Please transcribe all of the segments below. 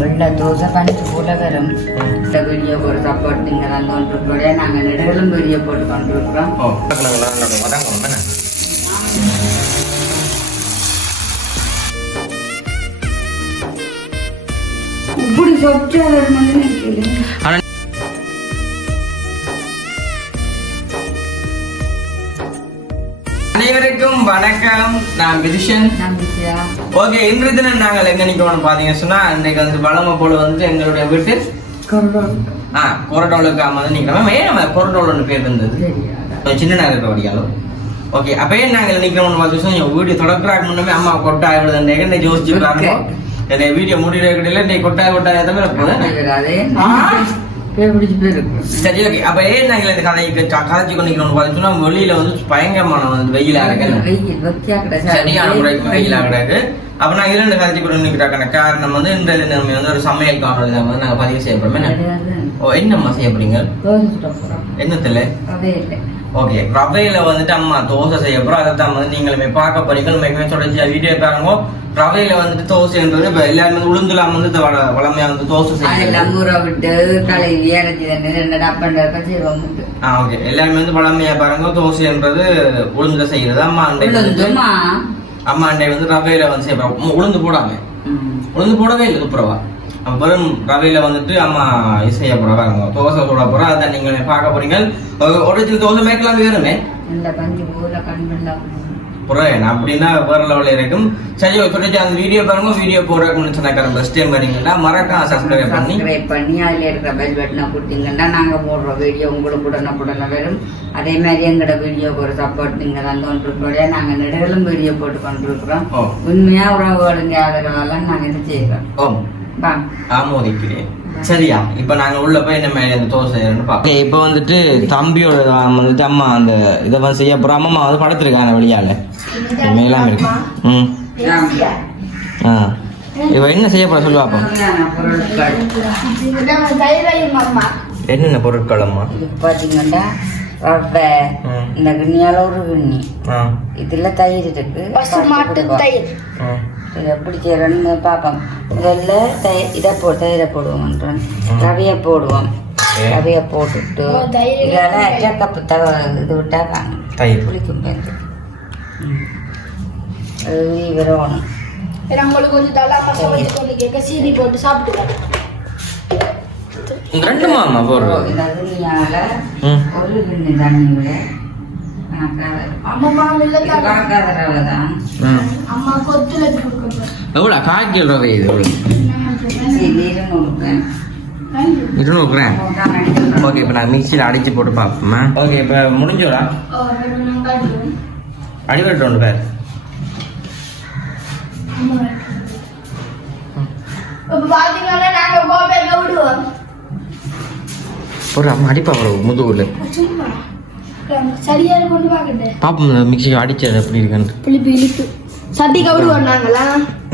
வெள்ள தோசை பஞ்சு போல வரும். இந்த வீடியோ ஒரு சப்போர்ட் நீங்கள் தான் கொண்டிருக்கோட நாங்கள் நெடுகளும் வீடியோ போட்டு கொண்டிருக்கிறோம். இப்படி சொட்டு அனைவருக்கும் வணக்கம். நான் விதிஷன். ஓகே, இன்று தினம் நாங்கள் எங்க நிக்கிறோம் பாத்தீங்கன்னா சொன்னா இன்னைக்கு வந்து வளமை போல வந்து எங்களுடைய வீட்டு கொரட்டோலுக்கு வந்து நிக்கிறோம். ஏன் நம்ம கொரட்டோல்னு பேர் இருந்தது சின்ன நகரத்தை வடியாலும். ஓகே, அப்ப ஏன் நாங்கள் நிக்கிறோம்னு பார்த்து வீடியோ தொடக்கிறாக்கு முன்னமே அம்மா கொட்டாய் விடுது என்ன யோசிச்சு பாருங்க. என்னை வீடியோ முடிகிற கிடையில நீ கொட்டாய் தவிர போதும். சரி, ஓகே. அப்ப ஏன் நாங்கள் இந்த கதைச்சு கொண்டிருக்கணும்னு பார்த்தோம்னா வெளியில வந்து பயங்கரமான வந்து வெயிலா இருக்கு, சரியான முறைக்கு வெயிலா கிடக்கு. அப்ப நான் இரண்டு கதைச்சு கொண்டு நிற்கிறாக்கான காரணம் வந்து இன்றைய நம்ம வந்து ஒரு சமையல் காணொலி வந்து நாங்க பதிவு செய்யப்படுறோம். என்னம்மா செய்ய போறீங்க? என்னத்துல? ஓகே, ரவையில வந்துட்டு அம்மா தோசை செய்ய போறோம். அதைத்தான் வந்து நீங்களுமே பார்க்க போறீங்க. நம்ம தொடர்ச்சியா வீடியோ பாருங்க. ரவையில வந்துட்டு தோசைன்றது இப்ப எல்லாருமே வந்து உளுந்துலாம் வந்து வளமையா வந்து தோசை செய்யலாம். ஓகே, எல்லாருமே வந்து வளமையா பாருங்க தோசைன்றது உளுந்துல செய்யறது. அம்மா அண்டை வந்து ரவையில வந்து செய்யறோம். உளுந்து போடாம உளுந்து போடவே இல்லை துப்புரவா. வெறும் ரவையில வந்துட்டு அம்மா செய்ய போறாங்க தோசை சுட போறோம். அதான் நீங்க பார்க்க போறீங்க. ஒரு தோசை மேய்க்கலாம் வேறுமே அப்படின்னா வேற லெவலில் இருக்கும். சரி, சொல்லிட்டு அந்த வீடியோ பாருங்க. வீடியோ போடுறதுக்கு சொன்னாக்க ஃபர்ஸ்ட் டைம் வரீங்கன்னா மறக்காம சப்ஸ்கிரைப் பண்ணி அதுல இருக்கிற பெல் பட்டனை கொடுத்தீங்கன்னா நாங்க போடுற வீடியோ உங்களுக்கு உடனே வரும். அதே மாதிரி எங்களோட வீடியோக்கு ஒரு சப்போர்ட் நீங்க தான் கொண்டிருக்கோட நாங்க நெடுகளும் வீடியோ போட்டு கொண்டிருக்கிறோம். உண்மையா உறவுகளுங்க ஆதரவாலாம் நாங்க இது செய்யறோம். ஆமோதிக்கிறேன். சரியா, இப்ப நாங்க உள்ள போய் என்ன அந்த தோசை பாப்போம். இப்ப வந்துட்டு தம்பியோட வந்துட்டு அம்மா அந்த இதை வந்து செய்ய போறோம். அம்மா வந்து படுத்திருக்காங்க வெளியால மேலாம் இருக்கு. இப்ப என்ன செய்ய போற சொல்லு பாப்போம். என்னென்ன பொருட்கள் அம்மா? பாத்தீங்கன்னா ரவை, இந்த கிண்ணியால ஒரு கிண்ணி, இதுல தயிர் இருக்கு, எப்படி செய்யறோன்னு பார்ப்போம். முதல்ல இதை தயிரை போடுவோம், ரவையை போடுவோம். ரவையை போட்டுட்டு இதெல்லாம் 2 கப்பு இது விட்டா தயிர் புளிக்கும் பேருந்து வரணும். ஒரு கிண்ணி தண்ணி விட எவ்வளோ காய்ச்சல் ரவை? இது 200 கிராம். ஓகே, இப்போ நான் மிக்சியில் அடிச்சு போட்டு பார்ப்போம்மா. ஓகே, இப்போ முடிஞ்சோடா அடிபட்டு ஒன்று பேர் ஒரு அம்மா அடிப்பா முதுகுல பாப்போம். மிக்சி அடிச்சது எப்படி இருக்குன்னு சட்டி கவுடு வந்தாங்களா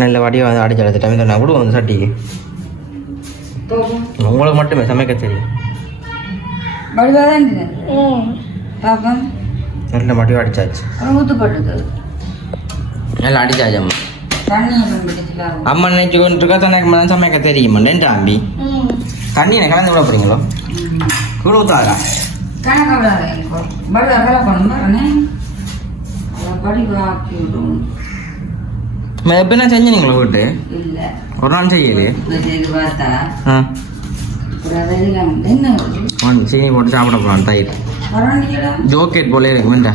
நல்ல வடிவம் வந்து அடிச்சு டைம் நான் விடுவோம். அந்த சட்டிக்கு உங்களுக்கு மட்டுமே சமைக்க தெரியும். நல்ல வடிவம் அடிச்சாச்சு. நல்லா அடிச்சாச்சு அம்மா. அம்மா நினைச்சு கொண்டு இருக்கா தனக்கு சமைக்க தெரியுமா? நன்றாம்பி தண்ணி என்ன கலந்து விட போறீங்களோ? கூட ஊத்தாதா? எப்ப செஞ்சீங்களா வீட்டு? ஒரு நாள் செய்யலையே. சீனி போட்டு சாப்பிட போலாம். தயிர் ஜோக்கெட் போல இருக்கு. வேண்டா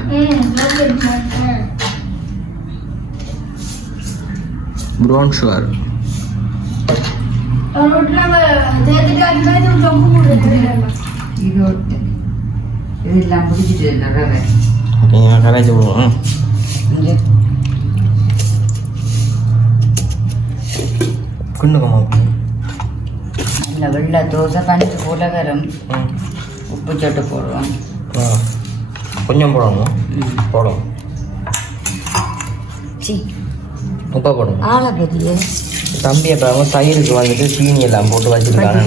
ப்ரௌன் சுகர் இதெல்லாம் பிடிச்சிட்டு ரவை கரைச்சி விடுவோம். நல்ல வெள்ளை தோசை பஞ்சு போல வரும். உப்பு சொட்டு போடுவோம். கொஞ்சம் போடணும். போடுவோம். உப்பா போடுவோம். ஆளை பெரிய தம்பி அப்போ தயிருக்கு வந்துட்டு சீனி எல்லாம் போட்டு வச்சிருக்காங்க.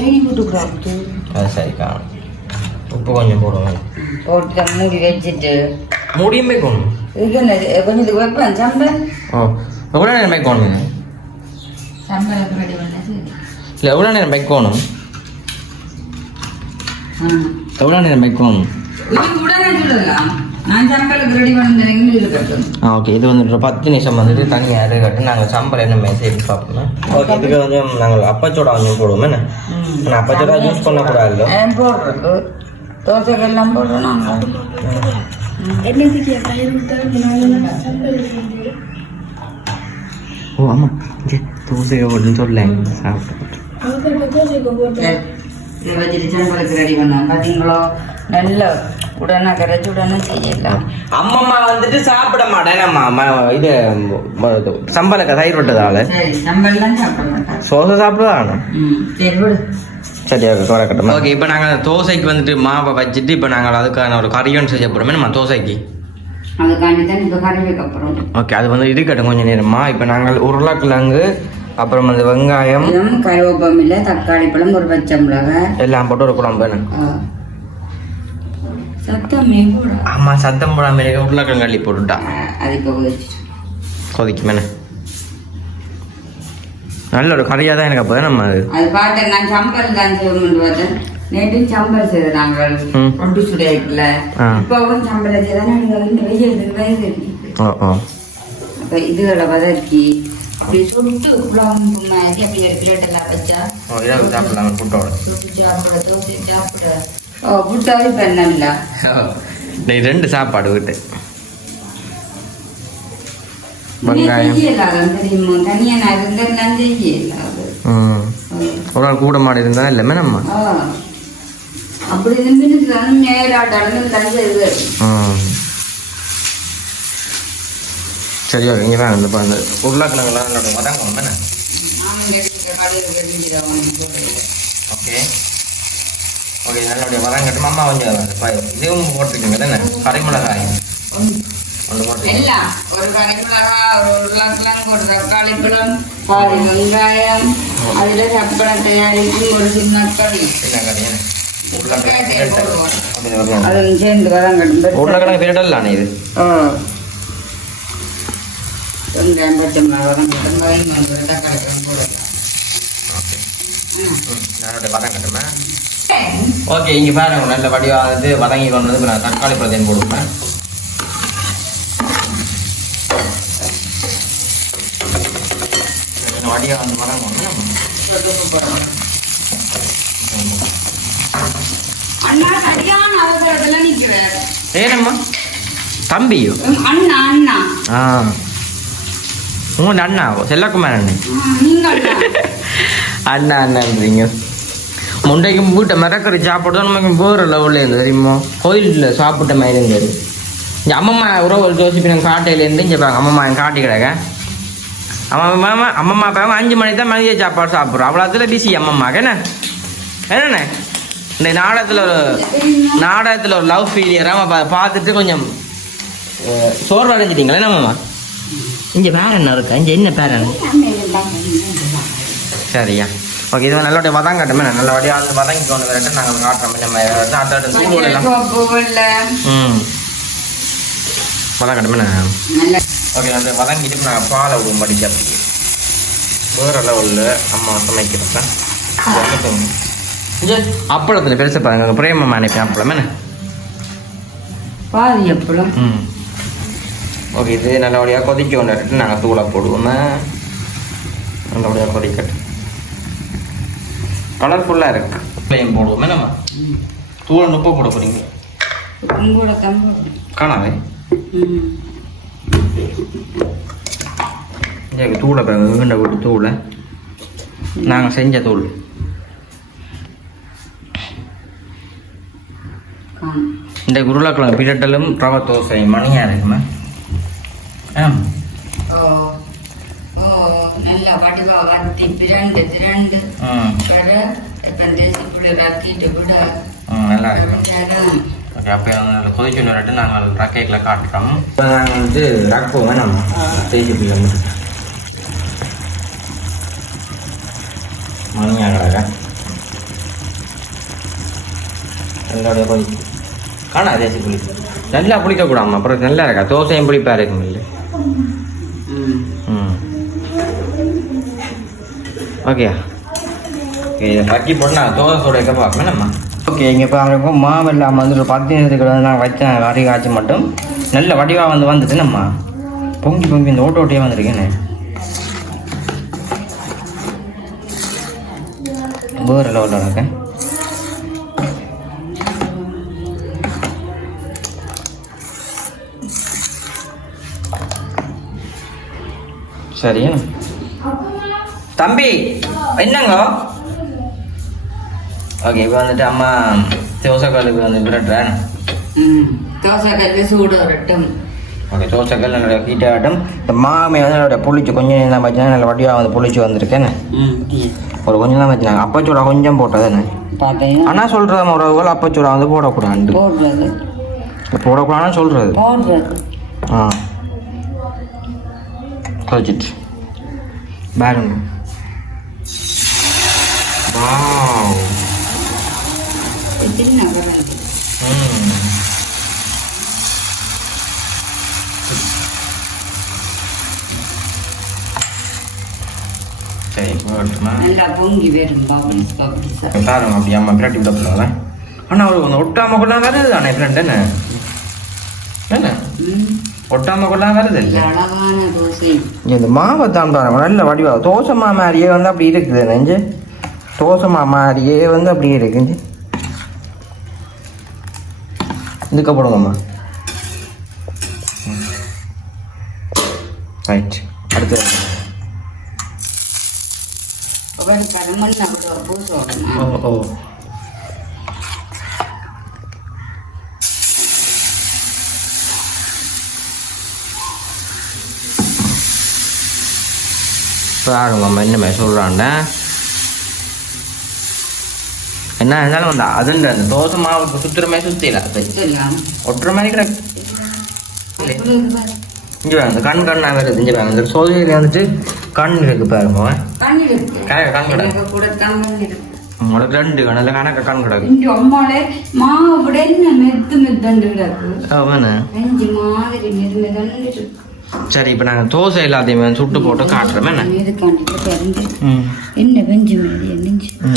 சீனி போட்டு அது சரிக்கா. உப்பு கொஞ்சம் போடுவோம். போட்டு மூடி வச்சுட்டு மூடியும் வைக்கணும். இது கொஞ்சம் வைப்பேன் சம்பை. எவ்வளோ நேரம் வைக்கணும்? சம்பளத்துக்கு ரெடி பண்ண சரி. இல்லை எவ்வளோ நேரம் வைக்கணும் ஆ. எவ்வளோ நேரம் வைக்கணும் இது உடனே சொல்லலாம். நான் சம்பளத்துக்கு ரெடி பண்ண இருக்கட்டும். ஓகே இது வந்து ஒரு 10 நிமிஷம் வந்துட்டு தனியாக இருக்கட்டும். நாங்கள் சாம்பார் என்ன மெசேஜ் பார்ப்போம். ஓகே இதுக்கு கொஞ்சம் நாங்கள் அப்பச்சோடா கொஞ்சம் போடுவோம் என்ன. நான் அப்பச்சோடா யூஸ் பண்ணக்கூடாது. போடுறது தோசைக்கெல்லாம் போடுறோம் நாங்கள். ஓ ஆமாம் தோசை போட்டுன்னு சொல்ல சாப்பிட்டு இதை வச்சுட்டு சம்பளத்துக்கு ரெடி பண்ணோம். பார்த்தீங்களோ நல்ல உடனே கரைச்சி உடனே செய்யலாம். அம்மம்மா வந்துட்டு சாப்பிட மாட்டேன் இது சம்பளக்க தயிர் விட்டதால சரி சம்பளம் சாப்பிட மாட்டேன். சோசை சாப்பிடுவாங்க. சரி விடு. சரியா குறைக்கட்டும். ஓகே இப்போ நாங்கள் தோசைக்கு வந்துட்டு மாவை வச்சுட்டு இப்போ நாங்கள் அதுக்கான ஒரு கறியும் செய்ய போகிறோமே நம்ம தோசைக்கு. அதுக்காண்டி தான் இப்போ கறி வைக்க போகிறோம். ஓகே அது வந்து இருக்கட்டும் கொஞ்சம் நேரமா. இப்போ நாங்கள் உருளைக்கிழங்கு அப்புறம் வந்து வெங்காயம் கருவேப்பமில்லை தக்காளி பழம் ஒரு பச்சை மிளகாய் எல்லாம் போட்டு ஒரு குழம்பு வேணும். சத்தமே கூட ஆமாம் சத்தம் போடாமல் இருக்க உருளைக்கிழங்கு அள்ளி போட்டுட்டா அது இப்போ கொதிக்கும் என்ன நல்ல ஒரு கறியாக தான் எனக்கு அப்போ நம்ம அது பார்த்தேன். நான் சம்பல் தான் செய்யணும்னு பார்த்தேன். நேற்று சம்பல் செய்த நாங்கள் ரொட்டி சுடையில இப்பவும் சம்பளை செய்தான். வயது ஓ ஓ அப்போ இதுகளை வதக்கி அப்படி சுட்டு குழம்பு மாதிரி அப்படி பிளேட் எல்லாம் வச்சா சாப்பிடலாம் ஃபுட்டோட சுட்டு சாப்பிட தோசை சாப்பிட. ஓ புட்டாவே பண்ணல. ரெண்டு சாப்பாடு விட்டு வெங்காயம் தனியா நான் இருந்தேன் செய்யல. ஒரு நாள் கூட மாடி இருந்தா இல்லைமே நம்ம அப்படி இருந்து நேராட்டாலும் தான் செய்து. சரி ஓகே இங்கே தான் இந்த அந்த உருளைக்கிழங்குலாம் வதங்கும் தானே. ஓகே ஓகே நல்லபடியாக வதங்கட்டும். அம்மா கொஞ்சம் இதுவும் போட்டிருக்கீங்க தானே கறிமிளகாய் ஒன்று போட்டு எல்லாம் ஒரு கறிமிளகாய் ஒரு உருளைக்கிழங்கு ஒரு தக்காளி பழம் பாதி வெங்காயம் அதுல சப்பளம் தயாரிக்கும் ஒரு சின்ன கறி சின்ன கறி அது சேர்ந்து வதங்கட்டும். உருளைக்கிழங்கு பிரட்டல் இது வெங்காயம் பச்சை மிளகாய் வதங்கட்டும். தக்காளி பழம் போடலாம். வதங்கட்டுமே. ஓகே இங்கே பாருங்க நல்ல வடிவாக வந்து வதங்கி கொண்டு வந்து நான் தக்காளி பழத்தையும் போடுவேன். வடியாக வந்து வதங்கணும். அண்ணா சரியான அவசரத்துல நிற்கிறேன். ஏனம்மா தம்பியோ அண்ணா அண்ணா உங்க அண்ணாவோ செல்லக்குமார் அண்ணன் நீங்கள் அண்ணா அண்ணான்றீங்க. முண்டைக்கும் வீட்டை மிரக்கறி சாப்பிட்டு நமக்கு வேறு லெவலில் இருந்து தெரியுமோ கோயிலில் சாப்பிட்ட மாதிரி இருந்தது. இங்கே அம்மம்மா உறவு ஜோசிப்பி நாங்கள் காட்டையிலேருந்து இங்கே பாங்க அம்மம்மா என் காட்டி கிடக்க அம்மம்மா பாவம் 5 மணிக்கு தான் மதிய சாப்பாடு சாப்பிட்றோம். அவ்வளோத்துல பிஸி அம்மம்மாக்கு என்னண்ணே இந்த நாடகத்தில் ஒரு லவ் ஃபீலியராக பார்த்துட்டு கொஞ்சம் சோர்வு அடைஞ்சிட்டிங்களே நம்மம்மா. இங்கே பேர் என்ன இருக்கா இங்கே என்ன பேர் என்ன சரியா ஓகே இது நல்லபடியாக வதங்கட்டுமே நல்லபடியாக வந்து வதங்கி கொண்டு வரட்டு நாங்கள் காட்டுறோம். நம்ம வதங்கட்டுமே ஓகே அந்த வதங்கிட்டு நாங்கள் பாலை விடுவோம் படிக்க வேறு லெவலில் அம்மா சமைக்கிறப்ப அப்பளத்தில் பெருசாக பாருங்க பிரேமமாக நினைப்பேன் அப்பளம் பாதி அப்பளம். ஓகே இது நல்லபடியாக கொதிக்க வந்துட்டு நாங்கள் தூளை போடுவோம். நல்லபடியாக கொதிக்கட்டும் கலர்ஃபுல்லாக இருக்கு. பிள்ளையும் போடுவோமே நம்ம தூளை 30 போட போகிறீங்க உங்களோட தம்பி காணாவே தூளை பாருங்க விட்டு தூளை நாங்கள் செஞ்ச தூள் இந்த உருளைக்கிழங்கு பிரட்டலும் ரவை தோசை மணியாக இருக்குமா. நல்லா வடிவா வறுத்தி பிரண்டு திரண்டு நல்லா இருக்கும். ஓகே அப்போ கொதிச்சு வரட்டு நாங்கள் ரக்கைகளை காட்டுறோம். இப்போ நாங்கள் வந்து ரப்போம் வேணாம் தேய்ச்சி பிள்ளை மணியாக எல்லோடைய கொதிச்சு காணா தேய்ச்சி புளி நல்லா புளிக்கக்கூடாமா அப்புறம் நல்லா இருக்கா தோசையும் புளிப்பாக இருக்கும் இல்லை. ஓகே ஓகே கட்டி போட்டு நான் தோசை வைக்க பார்ப்பேன் நம்ம. ஓகே இங்கே பாருங்க மாவு இல்லாமல் வந்து ஒரு 10 நிமிஷத்துக்கு வந்து நான் வச்சேன் கறி காய்ச்சி மட்டும் நல்ல வடிவாக வந்துட்டு நம்ம பொங்கி இந்த ஓட்டே வந்துருக்கேன்னு வேறு லெவலில் இருக்கேன். சரி தம்பி என்னங்க ஓகே இப்போ வந்துட்டு அம்மா தோசைக்கல்லுக்கு வந்து விரட்டுறேன். தோசைக்கல்லு சூடு வரட்டும். ஓகே தோசைக்கல் நல்ல ஹீட்டாகட்டும். இந்த மாமே வந்து என்னோட புளிச்சு கொஞ்சம் நேரம் வச்சுனா நல்ல வடிவாக வந்து புளிச்சு வந்திருக்கேன். ஒரு கொஞ்சம் தான் வச்சுனாங்க அப்பச்சூடா கொஞ்சம் போட்டதுன்னு பார்த்தீங்கன்னா ஆனால் சொல்கிறது ஒரு போல் அப்பச்சூடா வந்து போடக்கூடாது போடக்கூடாதுன்னு சொல்கிறது. ஆ கழிச்சிட்டு பாருங்க. சரி நல்லா பொங்கி வரும் பாருங்க அப்படி அம்மா பிராட்டி விட போகலாம். ஆனால் அவளுக்கு வந்து ஒட்டாம கொள்ளா வருது தானே ஃப்ரெண்ட் என்ன என்ன ஒட்டாம கொள்ளா வருது இல்லை அழகான தோசை. இந்த மாவை தான் பாருங்க நல்ல வடிவாக தோசை மா மாதிரியே வந்து அப்படி இருக்குது நெஞ்சு தோசை மா மாதிரியே வந்து அப்படியே இருக்குது. இதுக்க போடுங்கம்மா. ரைட் அடுத்து ஓ பாருங்கம்மா என்ன சொல்கிறான்டா என்ன இருந்தாலும் வந்து அதுன்ற அந்த தோசை மாவு சுற்றுற மாதிரி சுற்றிடலாம் ஒட்டுற மாதிரி கிடக்கு. இங்கே வேணும் இந்த கண்ணா வருது. இங்கே வேணும் இந்த சோதனையில் வந்துட்டு கண் இருக்கு பாருங்க கண் கிடக்கு உங்களுக்கு 2 கண்ணில் கணக்கு கண் கிடக்கு. சரி இப்போ நாங்கள் தோசை எல்லாத்தையுமே சுட்டு போட்டு காட்டுறோமே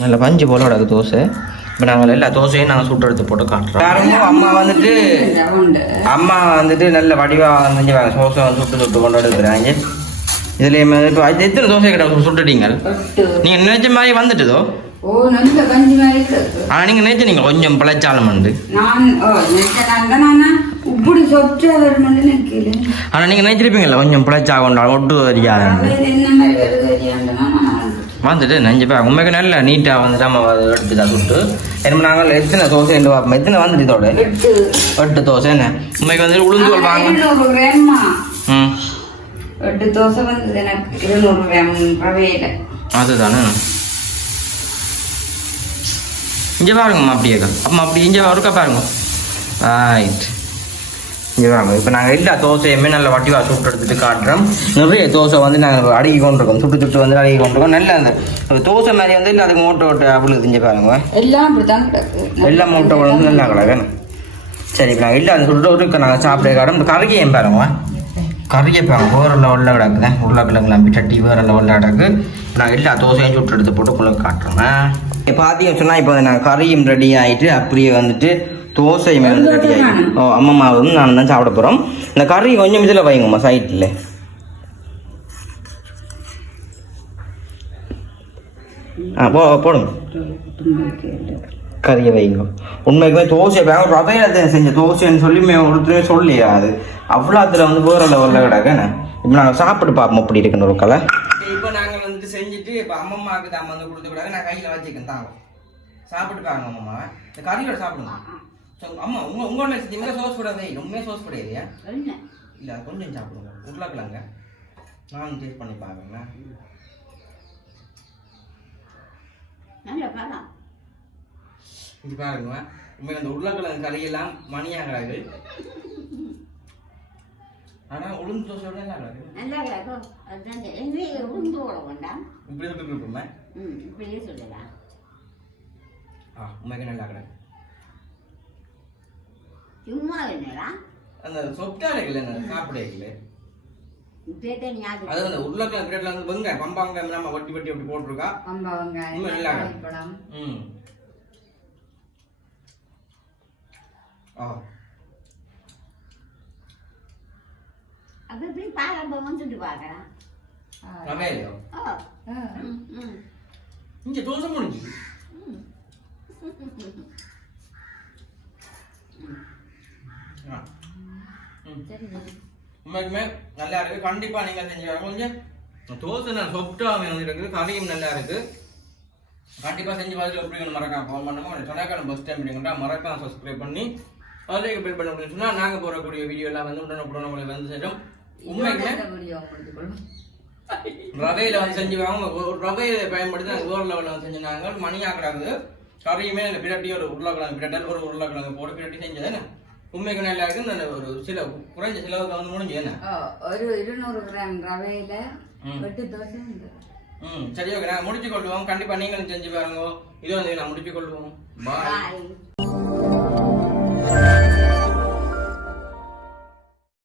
நல்ல பஞ்சு போல கிடக்கு தோசை. இப்போ நாங்கள் எல்லா தோசையும் நாங்கள் சுட்டு எடுத்து போட்டு காட்டுறோம். அம்மா வந்துட்டு நல்ல வடிவாக வந்து தோசை சுட்டு கொண்டு எடுக்கிறாங்க. இதுலேயுமே இப்போ எத்தனை தோசை கிட்ட சுட்டுட்டீங்க நீங்கள் நினைச்ச மாதிரி வந்துட்டுதோ? ஆனால் நீங்கள் நினைச்ச நீங்கள் கொஞ்சம் பிழைச்சாலும் உண்டு. ஆனால் நீங்கள் நினைச்சிருப்பீங்கல்ல கொஞ்சம் பிழைச்சா கொண்டாலும் ஒட்டு தெரியாது வந்துட்டு நெஞ்சு பேர் உண்மைக்கு நல்ல நீட்டாக வந்துட்டு நம்ம எடுத்து தான் சுட்டு என்ன நாங்கள் எத்தனை தோசை ரெண்டு பார்ப்போம் எத்தனை வந்துட்டு இதோட 8 தோசை என்ன உண்மைக்கு வந்துட்டு உளுந்து வாங்க. 8 தோசை வந்து எனக்கு 200 கிராம் ரவையில அதுதானே. இங்கே பாருங்கம்மா அப்படியே அம்மா அப்படி இங்கே ஒருக்கா பாருங்க. ரைட் இங்கே வாங்க. இப்போ நாங்கள் எல்லா தோசையுமே நல்ல வட்டிவாக சுட்டு எடுத்துட்டு காட்டுறோம். நிறைய தோசை வந்து நாங்கள் அடுக்கி கொண்டிருக்கோம் சுட்டு வந்து அடுக்கி கொண்டிருக்கோம். நல்ல அந்த தோசை மாதிரி வந்து இல்லை அதுக்கு மூட்டை அப்படி திஞ்சு பாருங்க எல்லாம் மூட்டை வந்து நல்லா கிடக்கு. சரி இப்போ நாங்கள் இல்லை அந்த சுட்டு இருக்க நாங்கள் சாப்பிட காட்டும். இந்த கறிக்கையும் பாருங்க கறியை பாருங்க வேறு லெவலில் கிடக்குது உருளைக்கிழங்கு நம்பி சட்டி வேறு லெவலில் கிடக்கு. நாங்கள் எல்லா தோசையும் சுட்டு எடுத்து போட்டு உங்களுக்கு காட்டுறோங்க. பார்த்தீங்கன்னு சொன்னால் இப்போ நான் கறியும் ரெடி ஆகிட்டு அப்படியே வந்துட்டு தோசையுமே வந்து ரெடி ஆகிட்டு அம்மாவும் நான் தான் சாப்பிட போகிறோம். இந்த கறி கொஞ்சம் இதில் வைங்கம்மா சைட்டில் போடுங்க கறியை வைங்க. உண்மைக்குமே தோசை ரவையில் செஞ்ச தோசைன்னு சொல்லி ஒருத்தரே சொல்லியா அது அவ்வளோத்துல வந்து வேற லெவலில் கிடக்குன்னு. இப்போ நாங்கள் சாப்பிட்டு பார்ப்போம் அப்படி இருக்குன்னு ஒரு கலை. இப்போ நாங்கள் வந்துட்டு செஞ்சுட்டு இப்போ அம்மம்மாவுக்கு தான் வந்து கொடுத்து விடாது நான் கையில் வச்சுக்கேன் தாங்க சாப்பிட்டு பாருங்க அம்மம்மா இந்த கறியோட சாப்பிடுங்க. அம்மா உங்களோட செஞ்சீங்க சோஸ் போடாதே உண்மையே சோஸ் போடையா இல்லை கொஞ்சம் சாப்பிடுங்க உருளைக்கிழங்க நானும் டேஸ்ட் பண்ணி பாருங்கண்ணா. இது பாருங்க உண்மைக்கு அந்த உருளைக்கிழங்கு கறியெல்லாம் மணியாகிறாரு. ஆனால் உளுந்து தோசையோட நல்லா கிடக்கு இப்படி சொல்லிருப்போமே உண்மைக்கு நல்லா கிடக்கு. அந்த சொப்டா இருக்குல்ல சாப்பிட இருக்குல்ல அது அந்த உருளைக்கிழங்கு பிரெட்ல வந்து வெங்காயம் பம்பா வெங்காயம் நம்ம வட்டி வட்டி அப்படி போட்டிருக்கா பம்பா வெங்காயம் நல்லா பழம் அது எப்படி பாரம்பரியம் சுட்டு பார்க்கலாம் இங்க தோசை முடிஞ்சு உண்மைக்குமே நல்லா இருக்கு கண்டிப்பா நீங்க செஞ்சு கொஞ்சம் தோசை நான் சொப்டாம இருக்குது கறியும் நல்லா இருக்கு கண்டிப்பா செஞ்சு பார்த்துட்டு எப்படி மறக்காம ஃபோன் பண்ணுங்க சொன்னாக்கான பஸ் டைம் பண்ணிக்கிட்டா மறக்காம சப்ஸ்கிரைப் பண்ணி அதுக்கு பில் பண்ண முடியும் சொன்னா நாங்க போறக்கூடிய வீடியோ எல்லாம் வந்து உடனுக்குடன் உங்களுக்கு வந்து சேரும் உண்மைக்குமே ரவையில வந்து செஞ்சு ரவையில பயன்படுத்தி நாங்கள் ஓர் லெவலில் வந்து செஞ்சுனாங்க மணியாக்குறாங்க கறியுமே பிரட்டி ஒரு உருளைக்கிழங்கு பிரட்டல் ஒரு உருளைக்கிழங்கு போட்டு பிரட்டி செஞ்சதுன்னு உண்மைக்கு நல்லா இருக்கு ஒரு சில குறைஞ்ச செலவுக்கு வந்து முடிஞ்சு என்ன ஒரு 200 கிராம் ரவையில 8 தோசை சரி ஓகே நான் முடிச்சு கொள்வோம் கண்டிப்பா நீங்களும் செஞ்சு பாருங்க இதோ வந்து நான் முடிச்சு கொள்வோம் பாய்.